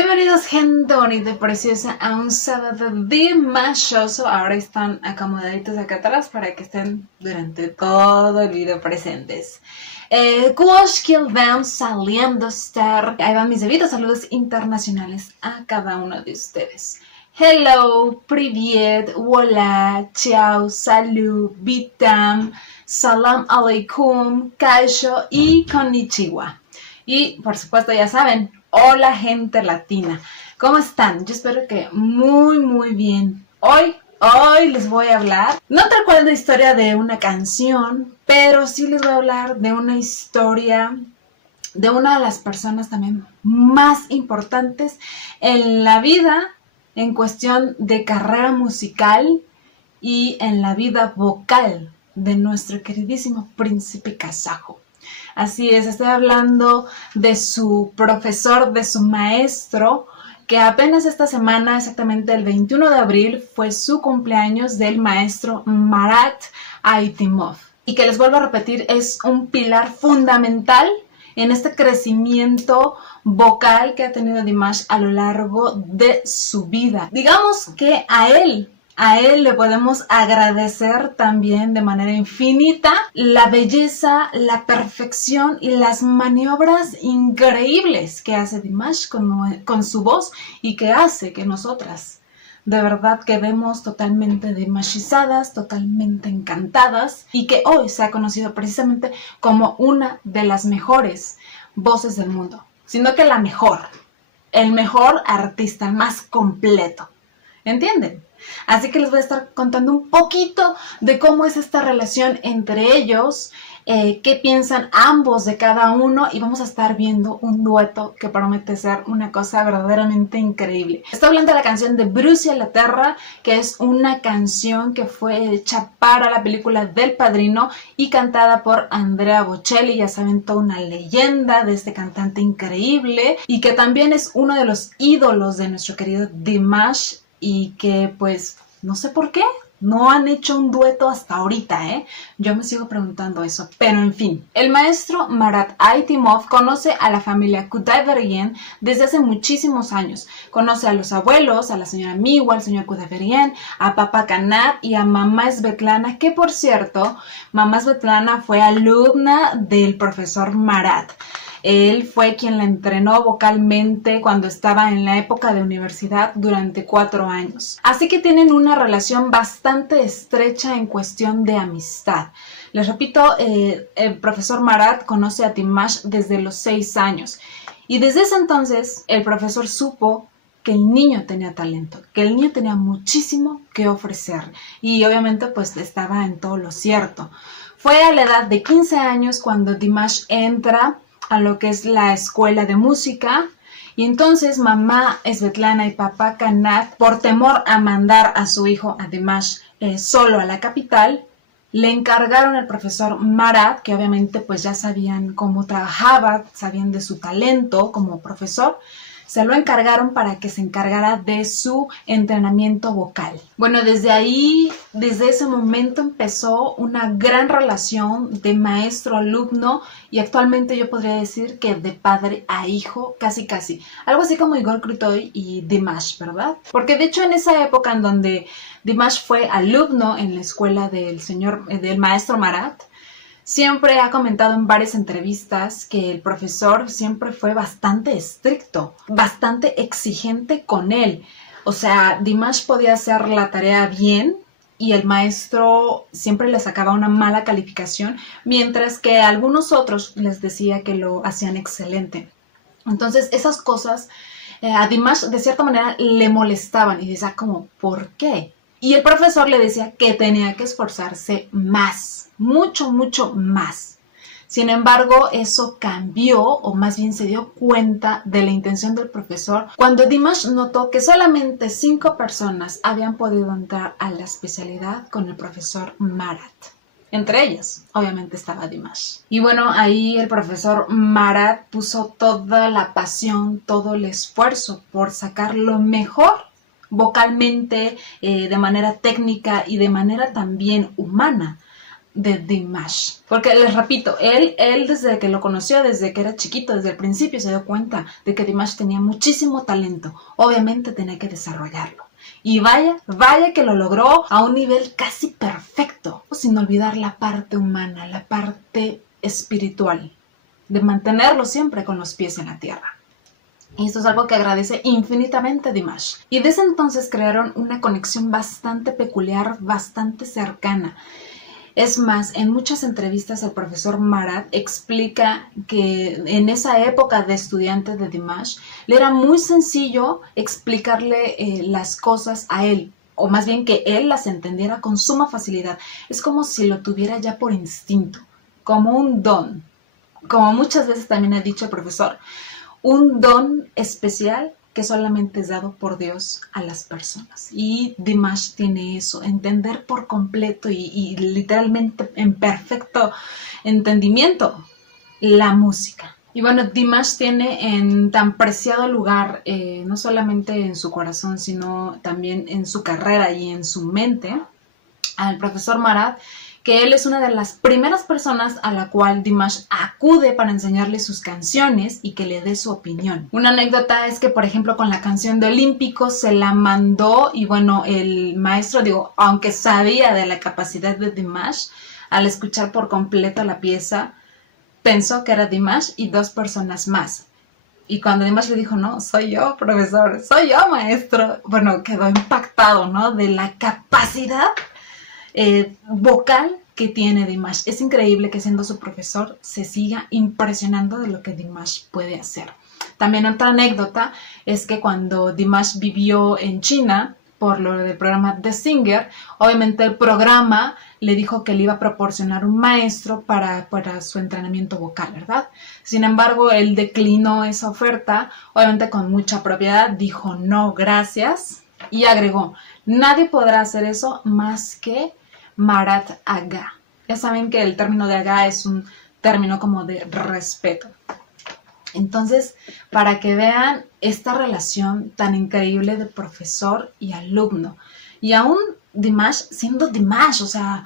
Bienvenidos gente bonita y preciosa a un sábado dimashoso. Ahora están acomodaditos acá atrás para que estén durante todo el video presentes. Kuoshkil van saliendo estar. Ahí van mis debidos saludos internacionales a cada uno de ustedes. Hello, привет, hola, ciao, salud, vitam, salam aleikum, kaisho y konnichiwa. Y por supuesto ya saben, hola gente latina, ¿cómo están? Yo espero que muy bien. Hoy les voy a hablar, no tal cual de historia de una canción, pero sí les voy a hablar de una historia de una de las personas también más importantes en la vida en cuestión de carrera musical y en la vida vocal de nuestro queridísimo príncipe kazajo. Así es, estoy hablando de su profesor, de su maestro, que apenas esta semana, exactamente el 21 de abril, fue su cumpleaños del maestro Marat Aitimov. Y que les vuelvo a repetir, es un pilar fundamental en este crecimiento vocal que ha tenido Dimash a lo largo de su vida. Digamos que a él le podemos agradecer también de manera infinita la belleza, la perfección y las maniobras increíbles que hace Dimash con su voz y que hace que nosotras de verdad quedemos totalmente dimashizadas, totalmente encantadas y que hoy se ha conocido precisamente como una de las mejores voces del mundo, sino que la mejor, el mejor artista, el más completo. ¿Entienden? Así que les voy a estar contando un poquito de cómo es esta relación entre ellos, qué piensan ambos de cada uno y vamos a estar viendo un dueto que promete ser una cosa verdaderamente increíble. Estoy hablando de la canción de Brucia la Terra, que es una canción que fue hecha para la película del Padrino y cantada por Andrea Bocelli, ya saben, toda una leyenda de este cantante increíble y que también es uno de los ídolos de nuestro querido Dimash. Y que pues no sé por qué no han hecho un dueto hasta ahorita, Yo me sigo preguntando eso, pero en fin. El maestro Marat Aitimov conoce a la familia Kudaibergen desde hace muchísimos años. Conoce a los abuelos, a la señora Miwa, al señor Kudaibergen, a papá Kanat y a mamá Svetlana, que por cierto, mamá Svetlana fue alumna del profesor Marat. Él fue quien la entrenó vocalmente cuando estaba en la época de universidad durante 4 años. Así que tienen una relación bastante estrecha en cuestión de amistad. Les repito, el profesor Marat conoce a Dimash desde los 6 años. Y desde ese entonces, el profesor supo que el niño tenía talento, que el niño tenía muchísimo que ofrecer. Y obviamente pues estaba en todo lo cierto. Fue a la edad de 15 años cuando Dimash entra a lo que es la escuela de música y entonces mamá Svetlana y papá Kanat, por temor a mandar a su hijo a Dimash solo a la capital, le encargaron al profesor Marat, que obviamente pues ya sabían cómo trabajaba, sabían de su talento como profesor, se lo encargaron para que se encargara de su entrenamiento vocal. Bueno, desde ahí, desde ese momento empezó una gran relación de maestro-alumno y actualmente yo podría decir que de padre a hijo, casi. Algo así como Igor Krutoy y Dimash, ¿verdad? Porque de hecho en esa época en donde Dimash fue alumno en la escuela del maestro Marat, siempre ha comentado en varias entrevistas que el profesor siempre fue bastante estricto, bastante exigente con él. O sea, Dimash podía hacer la tarea bien y el maestro siempre le sacaba una mala calificación, mientras que a algunos otros les decía que lo hacían excelente. Entonces, esas cosas a Dimash de cierta manera le molestaban y decía como, ¿por qué? Y el profesor le decía que tenía que esforzarse más, mucho más. Sin embargo, eso cambió, o más bien se dio cuenta de la intención del profesor cuando Dimash notó que solamente 5 personas habían podido entrar a la especialidad con el profesor Marat. Entre ellas, obviamente, estaba Dimash. Y bueno, ahí el profesor Marat puso toda la pasión, todo el esfuerzo por sacar lo mejor vocalmente, de manera técnica y de manera también humana de Dimash. Porque les repito, él desde que lo conoció, desde que era chiquito, desde el principio se dio cuenta de que Dimash tenía muchísimo talento. Obviamente tenía que desarrollarlo. Y vaya que lo logró a un nivel casi perfecto, sin olvidar la parte humana, la parte espiritual, de mantenerlo siempre con los pies en la tierra. Y esto es algo que agradece infinitamente Dimash. Y desde entonces crearon una conexión bastante peculiar, bastante cercana. Es más, en muchas entrevistas el profesor Marat explica que en esa época de estudiante de Dimash le era muy sencillo explicarle las cosas a él, o más bien que él las entendiera con suma facilidad. Es como si lo tuviera ya por instinto, como un don. Como muchas veces también ha dicho el profesor, un don especial que solamente es dado por Dios a las personas. Y Dimash tiene eso, entender por completo y literalmente en perfecto entendimiento la música. Y bueno, Dimash tiene en tan preciado lugar, no solamente en su corazón, sino también en su carrera y en su mente, al profesor Marat, que él es una de las primeras personas a la cual Dimash acude para enseñarle sus canciones y que le dé su opinión. Una anécdota es que, por ejemplo, con la canción de Olímpico se la mandó y bueno, el maestro, aunque sabía de la capacidad de Dimash, al escuchar por completo la pieza, pensó que era Dimash y 2 personas más. Y cuando Dimash le dijo, no, soy yo, profesor, soy yo, maestro, bueno, quedó impactado, ¿no? De la capacidad vocal que tiene Dimash. Es increíble que siendo su profesor se siga impresionando de lo que Dimash puede hacer. También otra anécdota es que cuando Dimash vivió en China, por lo del programa The Singer, obviamente el programa le dijo que le iba a proporcionar un maestro para su entrenamiento vocal, ¿verdad? Sin embargo, él declinó esa oferta, obviamente con mucha propiedad, dijo no, gracias, y agregó, nadie podrá hacer eso más que Marat Aga. Ya saben que el término de Aga es un término como de respeto. Entonces, para que vean esta relación tan increíble de profesor y alumno. Y aún Dimash, siendo Dimash, o sea,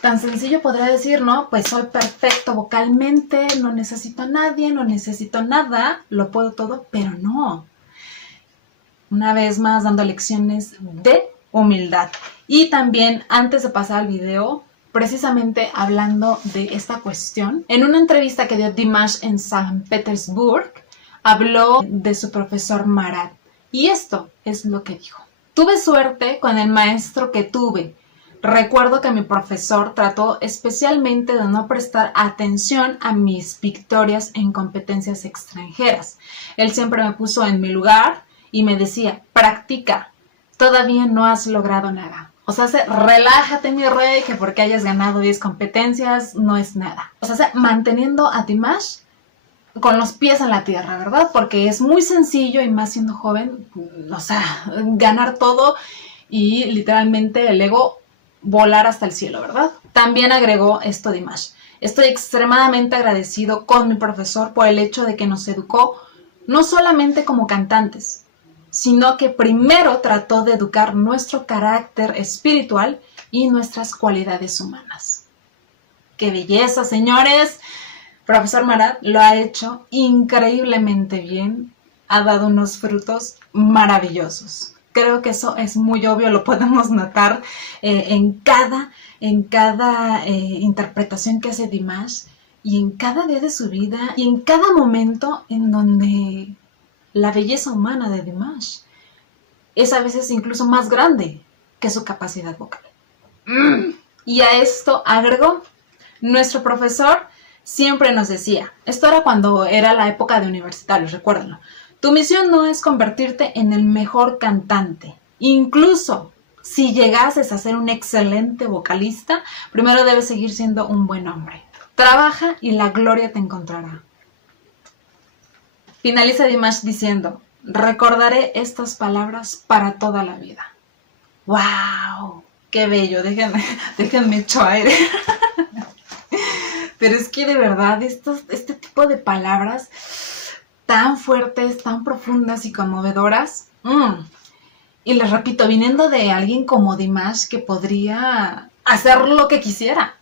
tan sencillo podría decir, ¿no? Pues soy perfecto vocalmente, no necesito a nadie, no necesito nada, lo puedo todo, pero no. Una vez más dando lecciones de humildad. Y también, antes de pasar al video, precisamente hablando de esta cuestión, en una entrevista que dio Dimash en San Petersburgo, habló de su profesor Marat. Y esto es lo que dijo. Tuve suerte con el maestro que tuve. Recuerdo que mi profesor trató especialmente de no prestar atención a mis victorias en competencias extranjeras. Él siempre me puso en mi lugar y me decía, practica, todavía no has logrado nada. O sea, relájate, mi rey, que porque hayas ganado 10 competencias no es nada. O sea, manteniendo a Dimash con los pies en la tierra, ¿verdad? Porque es muy sencillo y más siendo joven, o sea, ganar todo y literalmente el ego volar hasta el cielo, ¿verdad? También agregó esto Dimash. Estoy extremadamente agradecido con mi profesor por el hecho de que nos educó no solamente como cantantes, sino que primero trató de educar nuestro carácter espiritual y nuestras cualidades humanas. ¡Qué belleza, señores! Profesor Marat lo ha hecho increíblemente bien, ha dado unos frutos maravillosos. Creo que eso es muy obvio, lo podemos notar en cada interpretación que hace Dimash y en cada día de su vida y en cada momento en donde la belleza humana de Dimash es a veces incluso más grande que su capacidad vocal. Y a esto agregó, nuestro profesor siempre nos decía, esto era cuando era la época de universitarios, recuérdenlo, tu misión no es convertirte en el mejor cantante. Incluso si llegases a ser un excelente vocalista, primero debes seguir siendo un buen hombre. Trabaja y la gloria te encontrará. Finaliza Dimash diciendo, recordaré estas palabras para toda la vida. ¡Wow! ¡Qué bello! Déjenme echar aire. Pero es que de verdad, este tipo de palabras tan fuertes, tan profundas y conmovedoras. Y les repito, viniendo de alguien como Dimash que podría hacer lo que quisiera.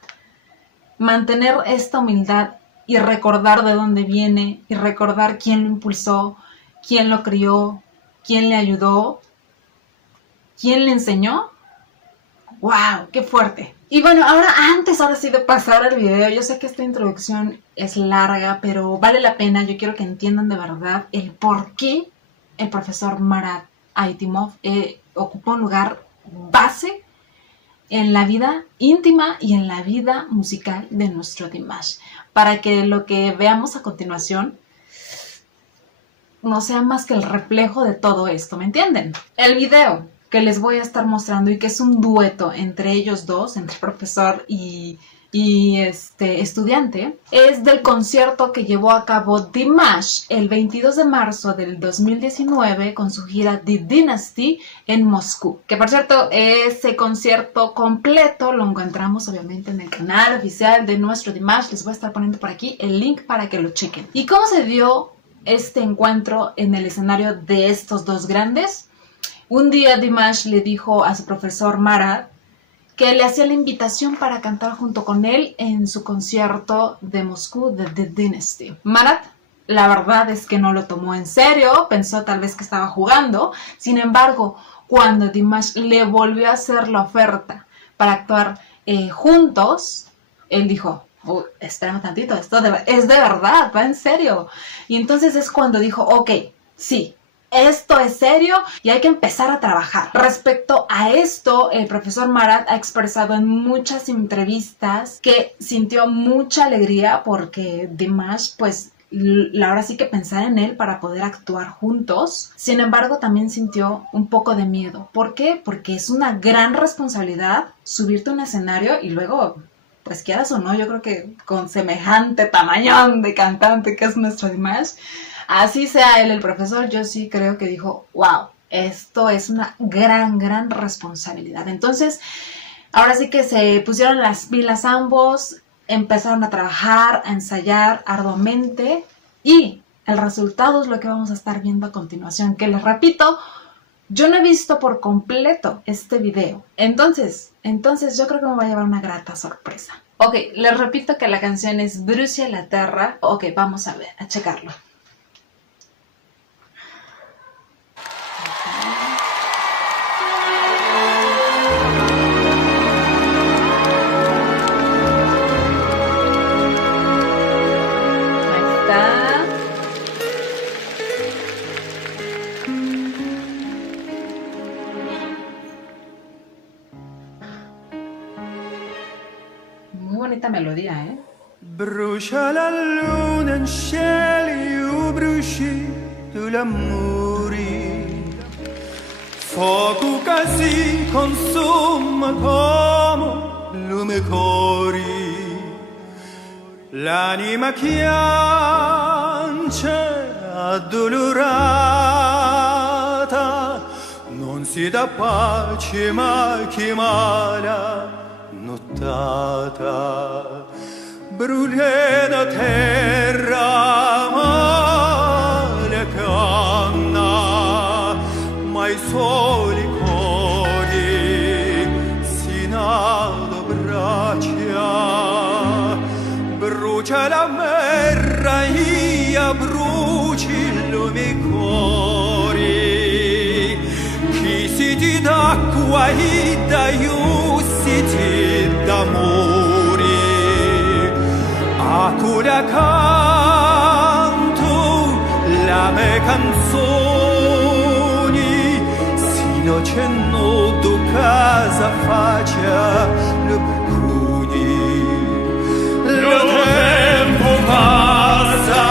mantener esta humildad y recordar de dónde viene y recordar quién lo impulsó, quién lo crió, quién le ayudó, quién le enseñó. ¡Wow! ¡Qué fuerte! Y bueno, ahora sí de pasar al video, yo sé que esta introducción es larga, pero vale la pena. Yo quiero que entiendan de verdad el por qué el profesor Marat Aitimov ocupa un lugar base en la vida íntima y en la vida musical de nuestro Dimash, para que lo que veamos a continuación no sea más que el reflejo de todo esto, ¿me entienden? El video que les voy a estar mostrando y que es un dueto entre ellos dos, entre profesor y estudiante, es del concierto que llevó a cabo Dimash el 22 de marzo del 2019 con su gira The Dynasty en Moscú. Que por cierto, ese concierto completo lo encontramos obviamente en el canal oficial de nuestro Dimash. Les voy a estar poniendo por aquí el link para que lo chequen. ¿Y cómo se dio este encuentro en el escenario de estos dos grandes? Un día Dimash le dijo a su profesor Marat que le hacía la invitación para cantar junto con él en su concierto de Moscú de The Dynasty. Marat, la verdad es que no lo tomó en serio, pensó tal vez que estaba jugando. Sin embargo, cuando Dimash le volvió a hacer la oferta para actuar juntos, él dijo: espérame tantito, esto es de verdad, va en serio. Y entonces es cuando dijo: ok, sí, esto es serio y hay que empezar a trabajar. Respecto a esto, el profesor Marat ha expresado en muchas entrevistas que sintió mucha alegría porque Dimash, pues, ahora sí que pensar en él para poder actuar juntos. Sin embargo, también sintió un poco de miedo. ¿Por qué? Porque es una gran responsabilidad subirte a un escenario y luego, pues quieras o no, yo creo que con semejante tamañón de cantante que es nuestro Dimash, así sea él el profesor, yo sí creo que dijo: wow, esto es una gran responsabilidad. Entonces, ahora sí que se pusieron las pilas ambos, empezaron a trabajar, a ensayar arduamente y el resultado es lo que vamos a estar viendo a continuación, que les repito, yo no he visto por completo este video. Entonces yo creo que me va a llevar una grata sorpresa. Ok, les repito que la canción es Brucia la Terra. Ok, vamos a ver, a checarlo. Bonita melodía, ¿eh? Brucia la luna in cielo, bruci tu l'amore. Fuoco che si consuma come lume cori. L'anima chiancia addolorata, non si dà pace ma chi mala nottata. Brulena terra male canna, ma i soli cori si braccia. Brucia la merra, ia bruci lume cori. Chi si ti d'acqua e da ti d'amore, acuria canto la me canzoni, sino cenno do casa faccia le bruni. Lo tempo passa,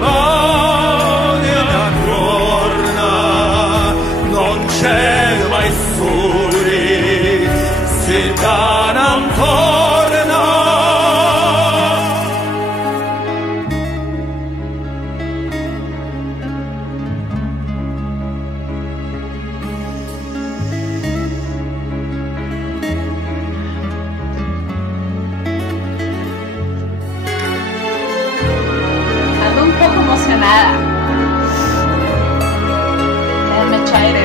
ma una giorna non c'è mai sole, se da non torna. Ando un poco emocionada. Me echo aire.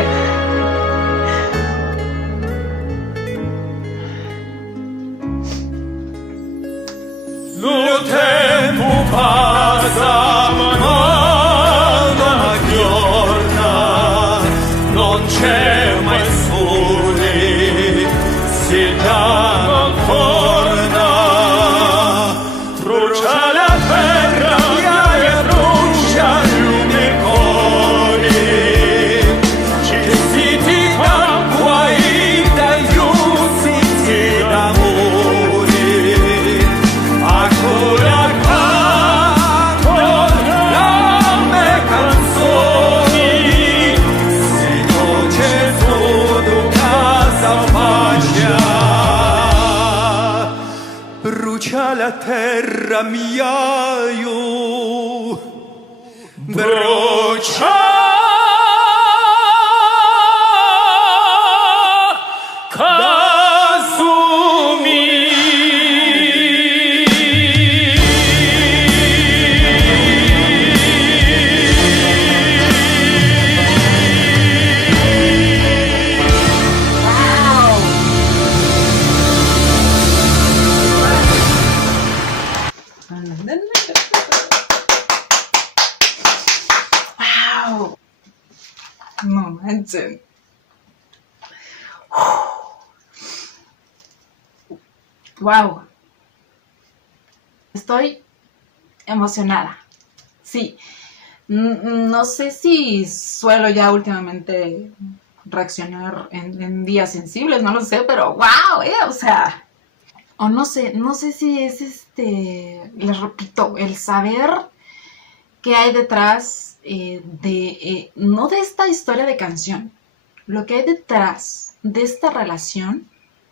miaio brucia ¡Wow! No manchen. ¡Wow! Estoy emocionada. Sí. No sé si suelo ya últimamente reaccionar en días sensibles, no lo sé, pero wow, o sea, o no sé si es les repito, el saber qué hay detrás no de esta historia de canción, lo que hay detrás de esta relación,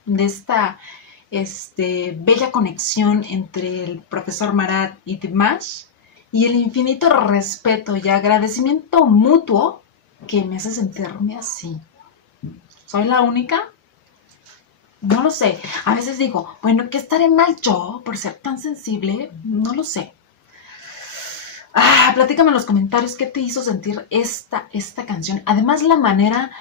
de esta bella conexión entre el profesor Marat y Dimash, y el infinito respeto y agradecimiento mutuo que me hace sentirme así. ¿Soy la única? No lo sé. A veces digo, bueno, ¿qué estaré mal yo por ser tan sensible? No lo sé. Platícame en los comentarios qué te hizo sentir esta canción. Además, la manera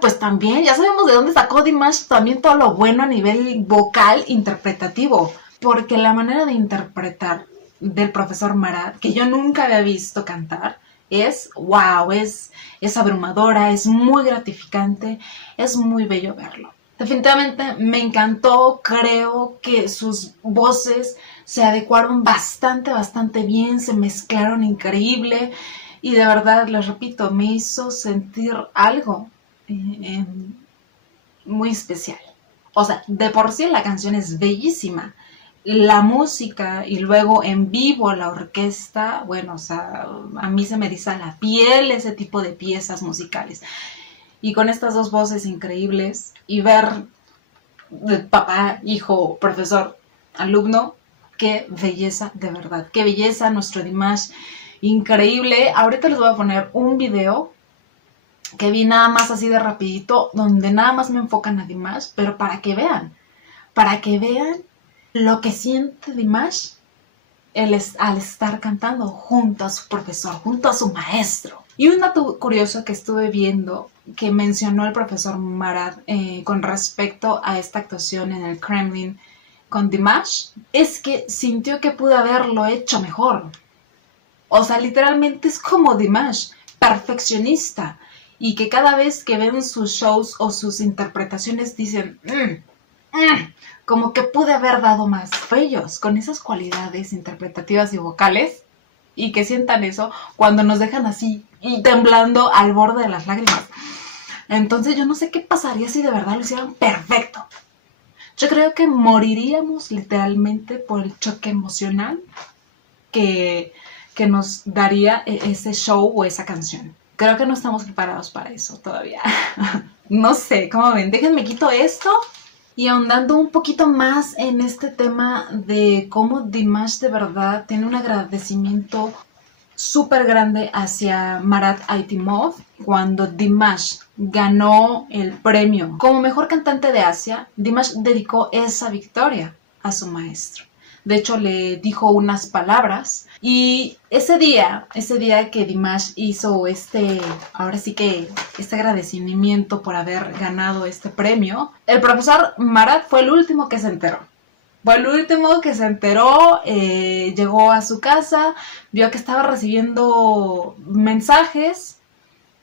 pues también, ya sabemos de dónde sacó Dimash también todo lo bueno a nivel vocal interpretativo. Porque la manera de interpretar del profesor Marat, que yo nunca había visto cantar, es wow, es abrumadora, es muy gratificante, es muy bello verlo. Definitivamente me encantó, creo que sus voces se adecuaron bastante bien, se mezclaron increíble y de verdad, les repito, me hizo sentir algo muy especial. O sea, de por sí la canción es bellísima. La música y luego en vivo la orquesta, bueno, o sea, a mí se me eriza la piel ese tipo de piezas musicales. Y con estas dos voces increíbles y ver papá, hijo, profesor, alumno, qué belleza de verdad, qué belleza nuestro Dimash, increíble. Ahorita les voy a poner un video que vi nada más así de rapidito, donde nada más me enfocan a Dimash, pero para que vean lo que siente Dimash al estar cantando junto a su profesor, junto a su maestro. Y un dato curioso que estuve viendo que mencionó el profesor Marat con respecto a esta actuación en el Kremlin con Dimash es que sintió que pudo haberlo hecho mejor. O sea, literalmente es como Dimash, perfeccionista, y que cada vez que ven sus shows o sus interpretaciones dicen como que pude haber dado más. Ellos con esas cualidades interpretativas y vocales, y que sientan eso cuando nos dejan así y temblando al borde de las lágrimas. Entonces yo no sé qué pasaría si de verdad lo hicieran perfecto. Yo creo que moriríamos literalmente por el choque emocional que nos daría ese show o esa canción. Creo que no estamos preparados para eso todavía. No sé, ¿cómo ven? Déjenme quito esto. Y ahondando un poquito más en este tema de cómo Dimash de verdad tiene un agradecimiento súper grande hacia Marat Aitimov cuando Dimash ganó el premio como mejor cantante de Asia. Dimash dedicó esa victoria a su maestro. De hecho, le dijo unas palabras y ese día que Dimash hizo ahora sí que este agradecimiento por haber ganado este premio, el profesor Marat fue el último que se enteró. Llegó a su casa, vio que estaba recibiendo mensajes,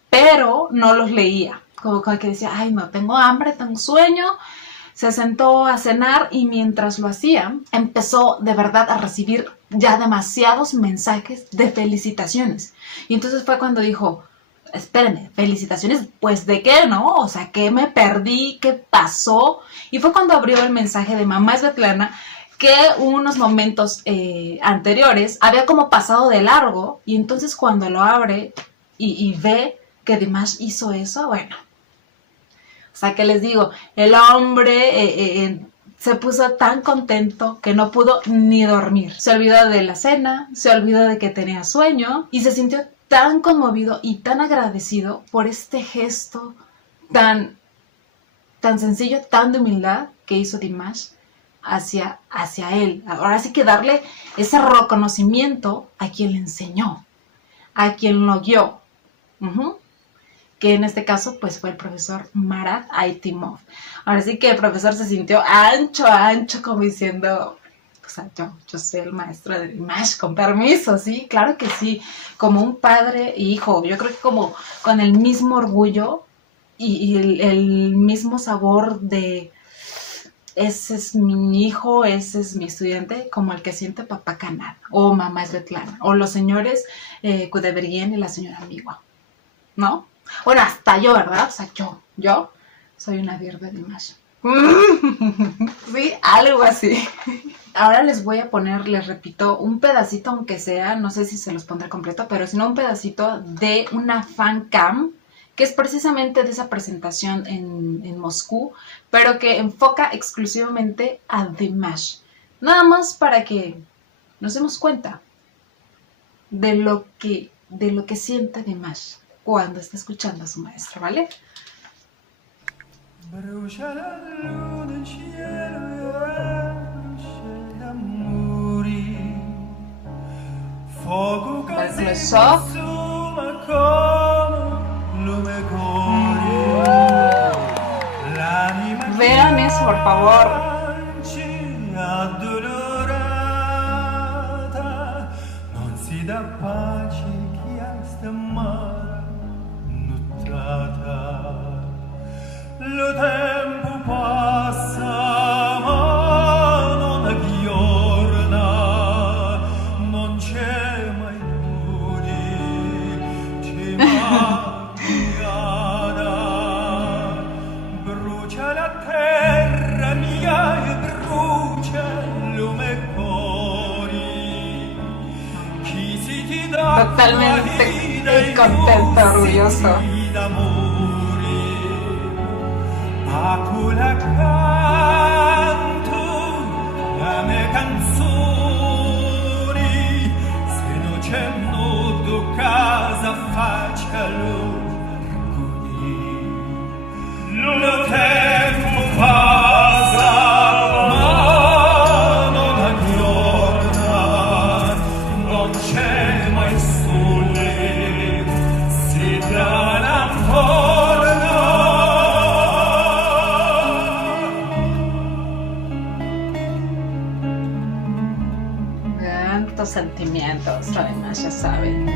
pero no los leía. Como que decía, ay no, tengo hambre, tengo sueño. Se sentó a cenar y mientras lo hacía, empezó de verdad a recibir ya demasiados mensajes de felicitaciones. Y entonces fue cuando dijo, espérenme, ¿felicitaciones? Pues ¿de qué, no? O sea, ¿qué me perdí? ¿Qué pasó? Y fue cuando abrió el mensaje de mamá Svetlana, que unos momentos anteriores había como pasado de largo. Y entonces cuando lo abre y ve que Dimash hizo eso, bueno. O sea, que les digo, el hombre se puso tan contento que no pudo ni dormir. Se olvidó de la cena, se olvidó de que tenía sueño y se sintió tan conmovido y tan agradecido por este gesto tan sencillo, tan de humildad que hizo Dimash hacia él. Ahora sí que darle ese reconocimiento a quien le enseñó, a quien lo guió. Que en este caso pues fue el profesor Marat Aitimov. Ahora sí que el profesor se sintió ancho, como diciendo, o sea, yo soy el maestro de Dimash, con permiso, sí, claro que sí, como un padre e hijo, yo creo que como con el mismo orgullo y el mismo sabor de ese es mi hijo, ese es mi estudiante, como el que siente papá Canal o mamá Svetlana o los señores Kudebergen y la señora Migua, ¿no? Bueno, hasta yo, ¿verdad? O sea, yo soy una vir de Dimash. Sí, algo así. Ahora les voy a poner, les repito, un pedacito, aunque sea, no sé si se los pondré completo, pero si no, un pedacito de una fan cam, que es precisamente de esa presentación en Moscú, pero que enfoca exclusivamente a Dimash. Nada más para que nos demos cuenta de lo que siente Dimash cuando está escuchando a su maestro, ¿vale? Eso. Vean eso, por favor. Lo tempo passa, ma non aggiorna, non c'è mai luni, ci mangiada. Brucia la terra mia e brucia il lume cori. Chi si ti dà totalmente contento, orgulloso. Acula canto la mia canzoni, se non c'è nudo casa faccia lo tempo passa, ma non aggiorna, non c'è mai sole, si trana sentimientos, además, ya saben.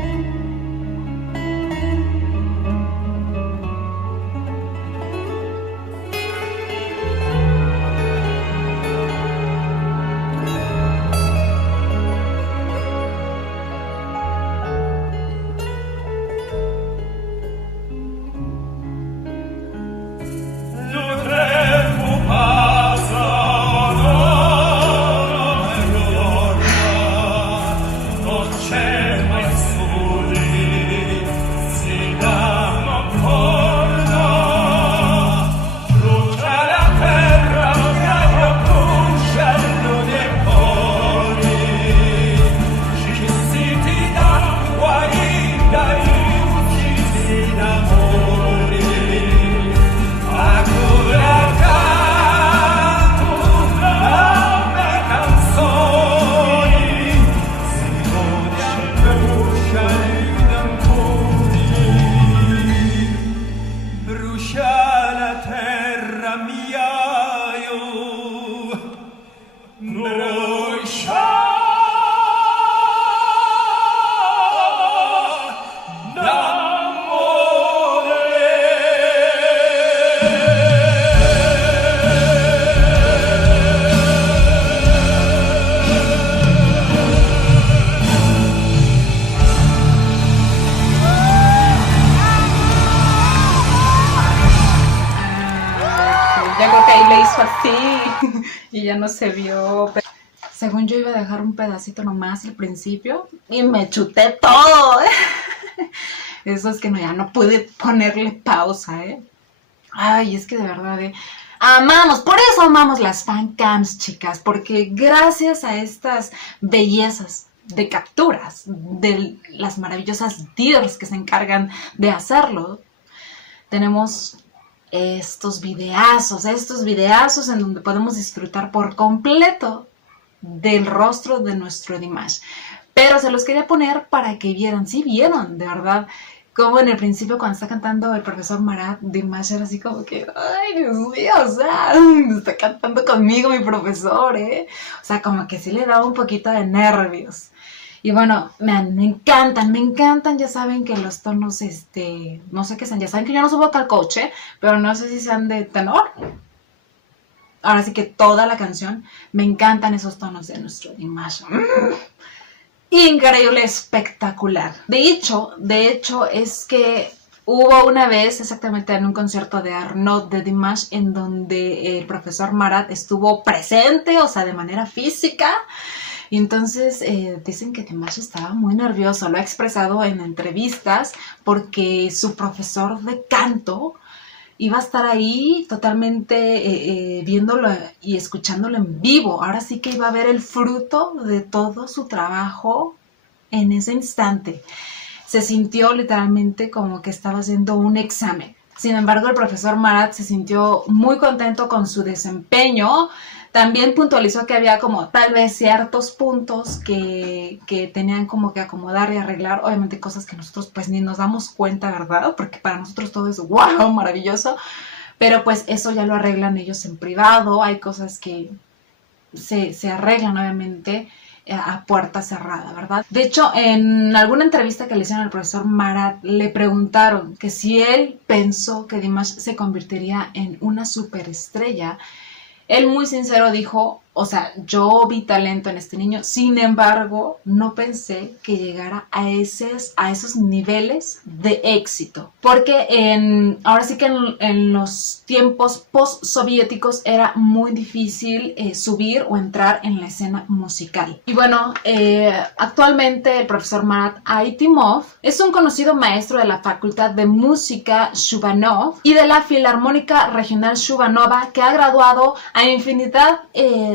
Así y ya no se vio. Según yo iba a dejar un pedacito nomás al principio y me chuté todo. Eso es que no, ya no pude ponerle pausa, Ay, es que de verdad, Amamos, por eso amamos las fancams, chicas, porque gracias a estas bellezas de capturas de las maravillosas dealers que se encargan de hacerlo, tenemos estos videazos en donde podemos disfrutar por completo del rostro de nuestro Dimash. Pero se los quería poner para que vieran, sí vieron, de verdad, como en el principio cuando está cantando el profesor Marat, Dimash era así como que, ay, Dios mío, o sea, está cantando conmigo mi profesor, ¿eh? O sea, como que sí le daba un poquito de nervios. Y bueno, me encantan, ya saben que los tonos, no sé qué sean, ya saben que yo no soy vocal coach, pero no sé si sean de tenor. Ahora sí que toda la canción, me encantan esos tonos de nuestro Dimash. Increíble, espectacular. De hecho, es que hubo una vez exactamente en un concierto de Arnaud de Dimash en donde el profesor Marat estuvo presente, o sea, de manera física. Y entonces dicen que Dimash estaba muy nervioso, lo ha expresado en entrevistas porque su profesor de canto iba a estar ahí totalmente viéndolo y escuchándolo en vivo. Ahora sí que iba a ver el fruto de todo su trabajo en ese instante. Se sintió literalmente como que estaba haciendo un examen. Sin embargo, el profesor Marat se sintió muy contento con su desempeño. También puntualizó que había como tal vez ciertos puntos que tenían como que acomodar y arreglar, obviamente cosas que nosotros pues ni nos damos cuenta, ¿verdad? Porque para nosotros todo es wow, maravilloso, pero pues eso ya lo arreglan ellos en privado, hay cosas que se arreglan obviamente a puerta cerrada, ¿verdad? De hecho, en alguna entrevista que le hicieron al profesor Marat, le preguntaron que si él pensó que Dimash se convertiría en una superestrella. Él muy sincero dijo, o sea, yo vi talento en este niño, sin embargo, no pensé que llegara a esos niveles de éxito. Porque ahora sí que en los tiempos post-soviéticos era muy difícil subir o entrar en la escena musical. Y bueno, actualmente el profesor Marat Aitimov es un conocido maestro de la Facultad de Música Shuvanov y de la Filarmónica Regional Shuvanova, que ha graduado a infinidad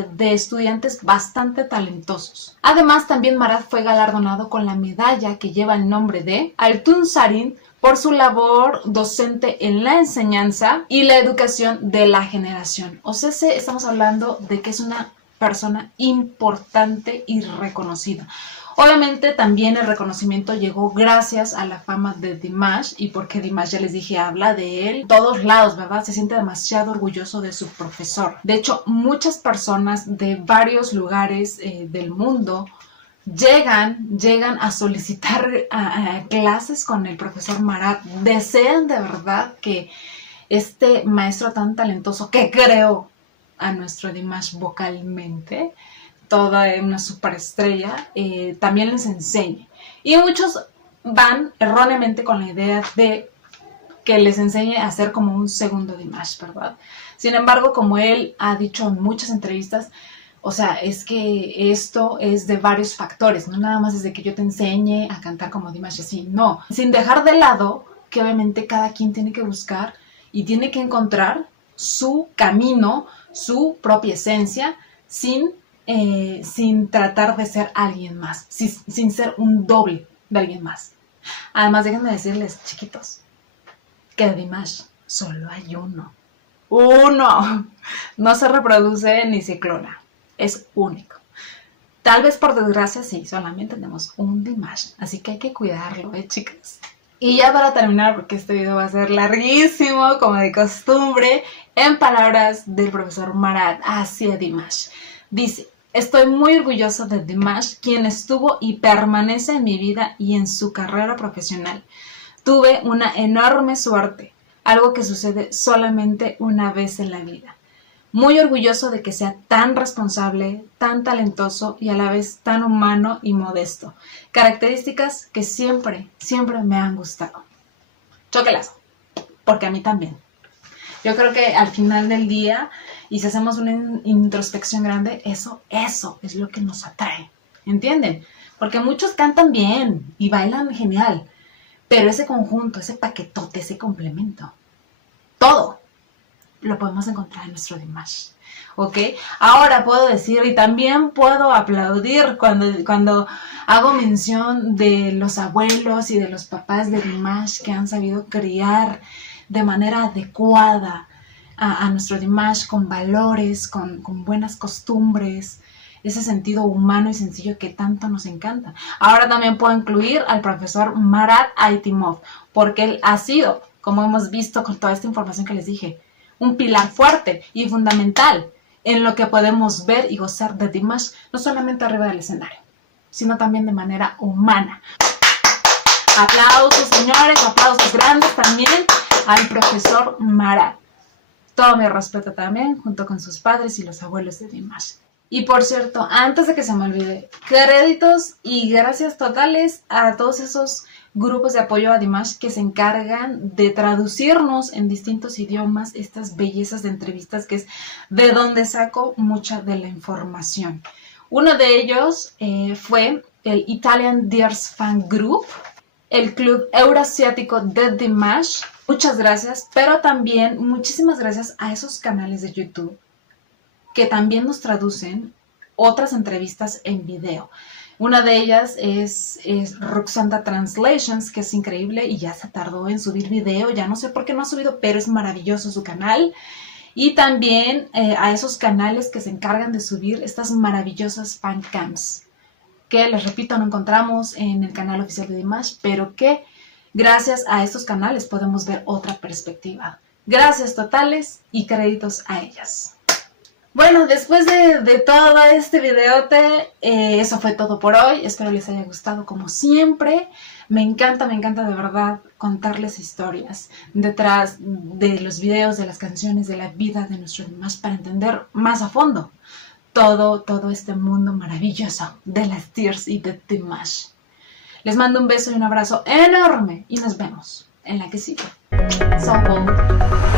de estudiantes bastante talentosos. Además, también Marat fue galardonado con la medalla que lleva el nombre de Altun Sarin por su labor docente en la enseñanza y la educación de la generación. O sea, estamos hablando de que es una persona importante y reconocida. Obviamente también el reconocimiento llegó gracias a la fama de Dimash y porque Dimash, ya les dije, habla de él en todos lados, ¿verdad? Se siente demasiado orgulloso de su profesor. De hecho, muchas personas de varios lugares del mundo llegan a solicitar clases con el profesor Marat. Desean de verdad que este maestro tan talentoso que creó a nuestro Dimash vocalmente, toda una superestrella, también les enseñe. Y muchos van erróneamente con la idea de que les enseñe a hacer como un segundo Dimash, ¿verdad? Sin embargo, como él ha dicho en muchas entrevistas, o sea, es que esto es de varios factores, no nada más desde que yo te enseñe a cantar como Dimash, así, no. Sin dejar de lado que obviamente cada quien tiene que buscar y tiene que encontrar su camino, su propia esencia, sin tratar de ser alguien más, sin ser un doble de alguien más. Además, déjenme decirles, chiquitos, que de Dimash solo hay uno. ¡Uno! No se reproduce ni se clona. Es único. Tal vez por desgracia sí, solamente tenemos un Dimash. Así que hay que cuidarlo, chicas. Y ya para terminar, porque este video va a ser larguísimo, como de costumbre, en palabras del profesor Marat hacia Dimash. Dice: estoy muy orgulloso de Dimash, quien estuvo y permanece en mi vida y en su carrera profesional. Tuve una enorme suerte, algo que sucede solamente una vez en la vida. Muy orgulloso de que sea tan responsable, tan talentoso y a la vez tan humano y modesto. Características que siempre me han gustado. Chóquelas, porque a mí también. Yo creo que al final del día, y si hacemos una introspección grande, eso es lo que nos atrae. ¿Entienden? Porque muchos cantan bien y bailan genial, pero ese conjunto, ese paquetote, ese complemento, todo lo podemos encontrar en nuestro Dimash. ¿Ok? Ahora puedo decir y también puedo aplaudir cuando hago mención de los abuelos y de los papás de Dimash que han sabido criar de manera adecuada a nuestro Dimash con valores, con buenas costumbres, ese sentido humano y sencillo que tanto nos encanta. Ahora también puedo incluir al profesor Marat Aitimov, porque él ha sido, como hemos visto con toda esta información que les dije, un pilar fuerte y fundamental en lo que podemos ver y gozar de Dimash, no solamente arriba del escenario, sino también de manera humana. Aplausos, señores, aplausos grandes también al profesor Marat. Todo mi respeto también, junto con sus padres y los abuelos de Dimash. Y por cierto, antes de que se me olvide, créditos y gracias totales a todos esos grupos de apoyo a Dimash que se encargan de traducirnos en distintos idiomas estas bellezas de entrevistas, que es de donde saco mucha de la información. Uno de ellos fue el Italian Dears Fan Group, el Club Euroasiático de Dimash. Muchas gracias, pero también muchísimas gracias a esos canales de YouTube que también nos traducen otras entrevistas en video. Una de ellas es Roxanda Translations, que es increíble y ya se tardó en subir video. Ya no sé por qué no ha subido, pero es maravilloso su canal. Y también a esos canales que se encargan de subir estas maravillosas fancams, que les repito, no encontramos en el canal oficial de Dimash, pero que gracias a estos canales podemos ver otra perspectiva. Gracias totales y créditos a ellas. Bueno, después de todo este videote, eso fue todo por hoy. Espero les haya gustado como siempre. Me encanta de verdad contarles historias detrás de los videos, de las canciones, de la vida de nuestro Dimash, para entender más a fondo todo este mundo maravilloso de las Tears y de Dimash. Les mando un beso y un abrazo enorme y nos vemos en la que sigue. So bold.